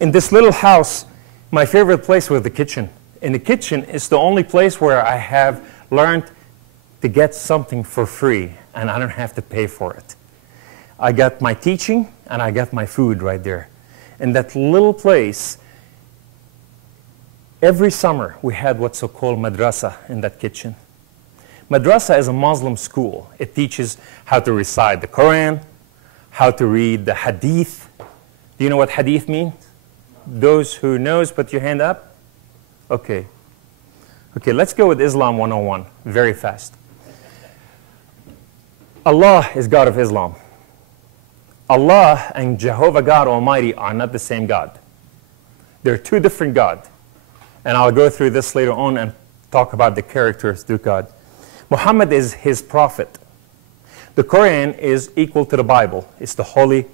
In this little house, my favorite place was the kitchen. In the kitchen is the only place where I have learned to get something for free, and I don't have to pay for it. I got my teaching, and I got my food right there. In that little place, every summer we had what's so-called madrasa in that kitchen. Madrasa is a Muslim school. It teaches how to recite the Quran, how to read the hadith. Do you know what hadith means? Those who knows, put your hand up. Okay. Okay, let's go with Islam 101 very fast. Allah is God of Islam. Allah and Jehovah God Almighty are not the same God. They're two different gods. And I'll go through this later on and talk about the characters of God. Muhammad is his prophet. The Quran is equal to the Bible. It's the holy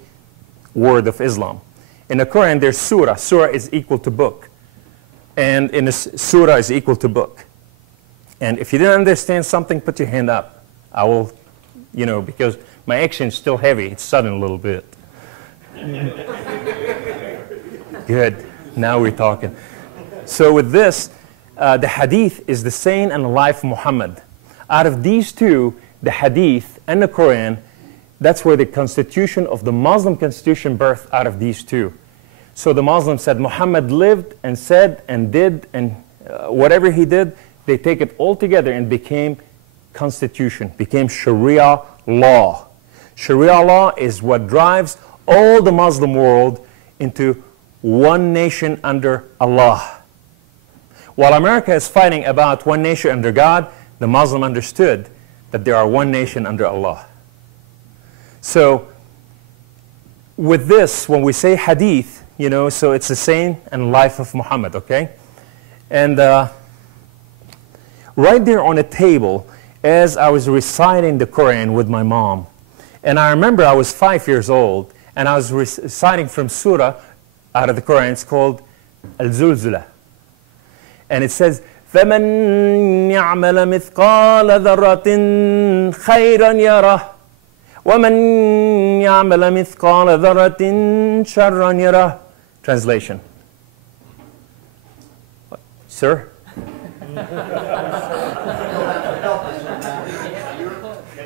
word of Islam. In the Quran, there's surah. Surah is equal to book. And in the surah is equal to book. And if you didn't understand something, put your hand up. I will, because my action is still heavy. It's sudden a little bit. Good. Now we're talking. So with this, the hadith is the saying and the life of Muhammad. Out of these two, the hadith and the Quran, that's where the constitution of the Muslim constitution birthed out of these two. So the Muslims said Muhammad lived and said and did, and whatever he did, they take it all together and became constitution, became Sharia law. Sharia law is what drives all the Muslim world into one nation under Allah. While America is fighting about one nation under God, the Muslim understood that there are one nation under Allah. So with this, when we say hadith, so it's the saying and life of Muhammad, okay? And right there on a table, as I was reciting the Quran with my mom, and I remember I was 5 years old, and I was reciting from surah out of the Quran. It's called Al-Zulzula. And it says, فَمَنْ يَعْمَلَ مِثْقَالَ ذَرَّةٍ خَيْرًا يَرَهُ وَمَنْ يَعْمَلَ مِثْقَالَ ذَرَّةٍ شَرًّا يَرَهُ. Translation. Sir?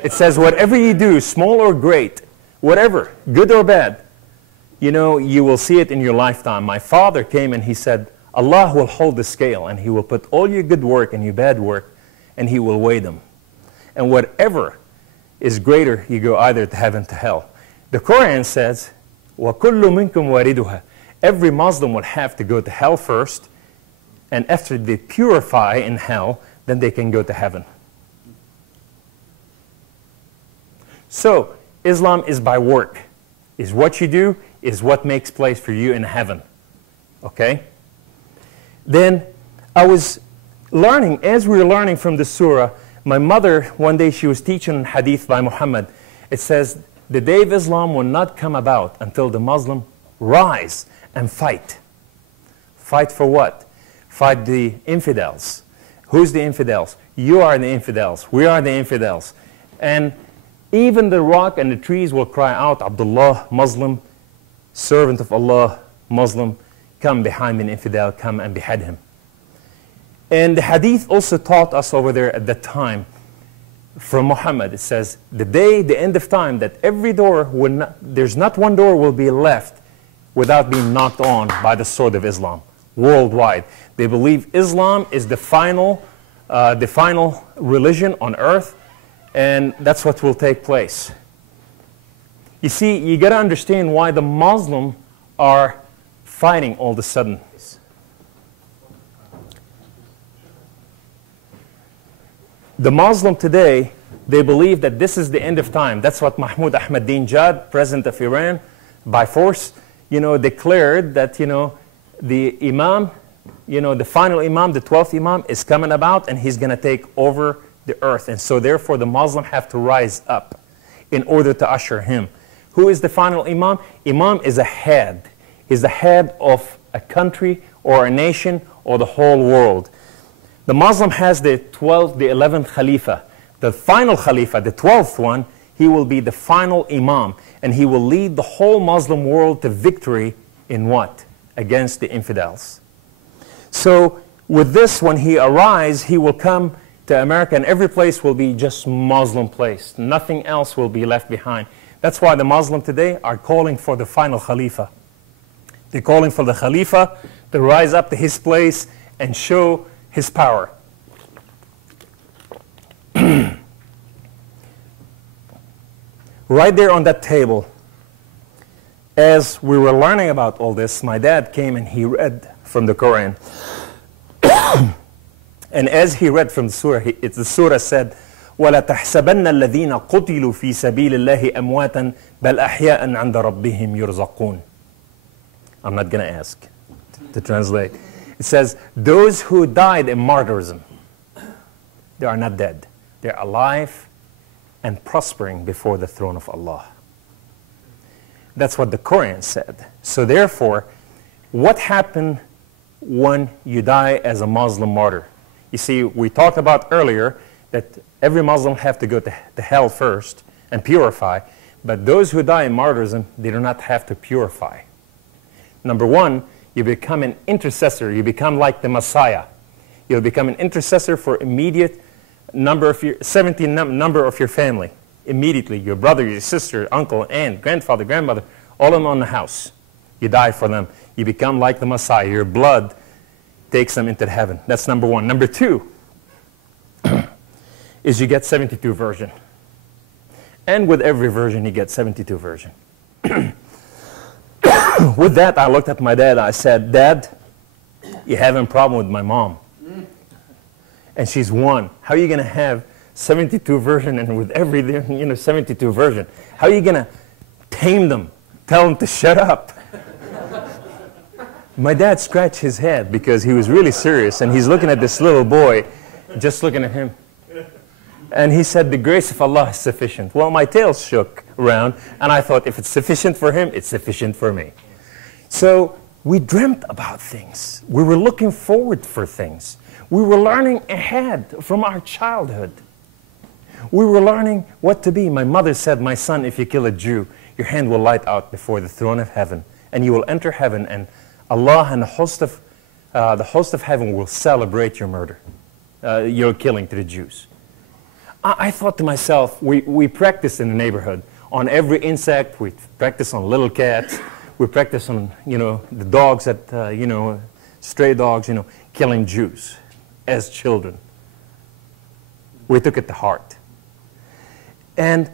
It says, whatever you do, small or great, whatever, good or bad, you will see it in your lifetime. My father came and he said, Allah will hold the scale and He will put all your good work and your bad work and He will weigh them. And whatever is greater, you go either to heaven to hell. The Quran says, وَكُلُّ مِنْكُمْ وَارِدُهَا. Every Muslim will have to go to hell first, and after they purify in hell, then they can go to heaven. So, Islam is by work. Is what you do, is what makes place for you in heaven. Okay? Then, I was learning, as we were learning from the surah, my mother, one day she was teaching hadith by Muhammad. It says, the day of Islam will not come about until the Muslim rise and fight. Fight for what? Fight the infidels. Who's the infidels? You are the infidels. We are the infidels. And even the rock and the trees will cry out, Abdullah, Muslim, servant of Allah, Muslim, come behind an infidel, come and behead him. And the hadith also taught us over there at that time from Muhammad. It says, the end of time, that every door will not, there's not one door will be left without being knocked on by the sword of Islam worldwide. They believe Islam is the final religion on earth, and that's what will take place. You see, you got to understand why the Muslims are fighting all of a sudden. The Muslim today, they believe that this is the end of time. That's what Mahmoud Ahmadinejad, president of Iran, by force, declared that, the Imam, the final Imam, the 12th Imam, is coming about and he's going to take over the earth. And so therefore the Muslims have to rise up in order to usher him. Who is the final Imam? Imam is a head. He's the head of a country or a nation or the whole world. The Muslim has the 11th Khalifa. The final Khalifa, the 12th one, he will be the final Imam. And he will lead the whole Muslim world to victory in what? against the infidels. So with this, when he arrives, he will come to America, and every place will be just Muslim place. Nothing else will be left behind. That's why the Muslims today are calling for the final Khalifa. They're calling for the Khalifa to rise up to his place and show his power. Right there on that table, as we were learning about all this, my dad came and he read from the Quran. And as he read from the surah said, وَلَا تَحْسَبَنَّ الَّذِينَ قُتِلُوا فِي سَبِيلِ اللَّهِ أَمْوَاتًا بَلْ أَحْيَاءً عِنْدَ رَبِّهِمْ يُرْزَقُونَ. I'm not going to ask to translate. It says, those who died in martyrdom, they are not dead. They're alive and prospering before the throne of Allah. That's what the Quran said. So therefore, what happened when you die as a Muslim martyr? You see, we talked about earlier that every Muslim have to go to hell first and purify, but those who die in martyrdom, they do not have to purify. Number one, you become an intercessor. You become like the Messiah. You'll become an intercessor for immediate number of your 17 number of your family. Immediately, your brother, your sister, uncle, aunt, grandfather, grandmother, all of them on the house. You die for them. You become like the Messiah. Your blood takes them into heaven. That's number one. Number two is you get 72 virgin. And with every virgin, you get 72 virgin. With that, I looked at my dad. I said, Dad, you're having a problem with my mom. And she's one. How are you going to have 72 virgin and with every, 72 virgin? How are you going to tame them? Tell them to shut up? My dad scratched his head because he was really serious, and he's looking at this little boy, just looking at him. And he said, the grace of Allah is sufficient. Well, my tail shook around, and I thought, if it's sufficient for him, it's sufficient for me. So we dreamt about things. We were looking forward for things. We were learning ahead from our childhood. We were learning what to be. My mother said, my son, if you kill a Jew, your hand will light out before the throne of heaven, and you will enter heaven, and Allah and the host of heaven will celebrate your murder, your killing to the Jews. I thought to myself, we practice in the neighborhood. On every insect, we practice on little cats. We practice on, the dogs that, stray dogs, killing Jews as children. We took it to heart. And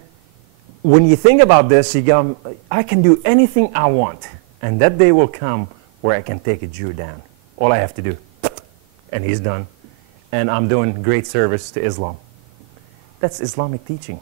when you think about this, you go, I can do anything I want, and that day will come where I can take a Jew down. All I have to do, and he's done. And I'm doing great service to Islam. That's Islamic teaching.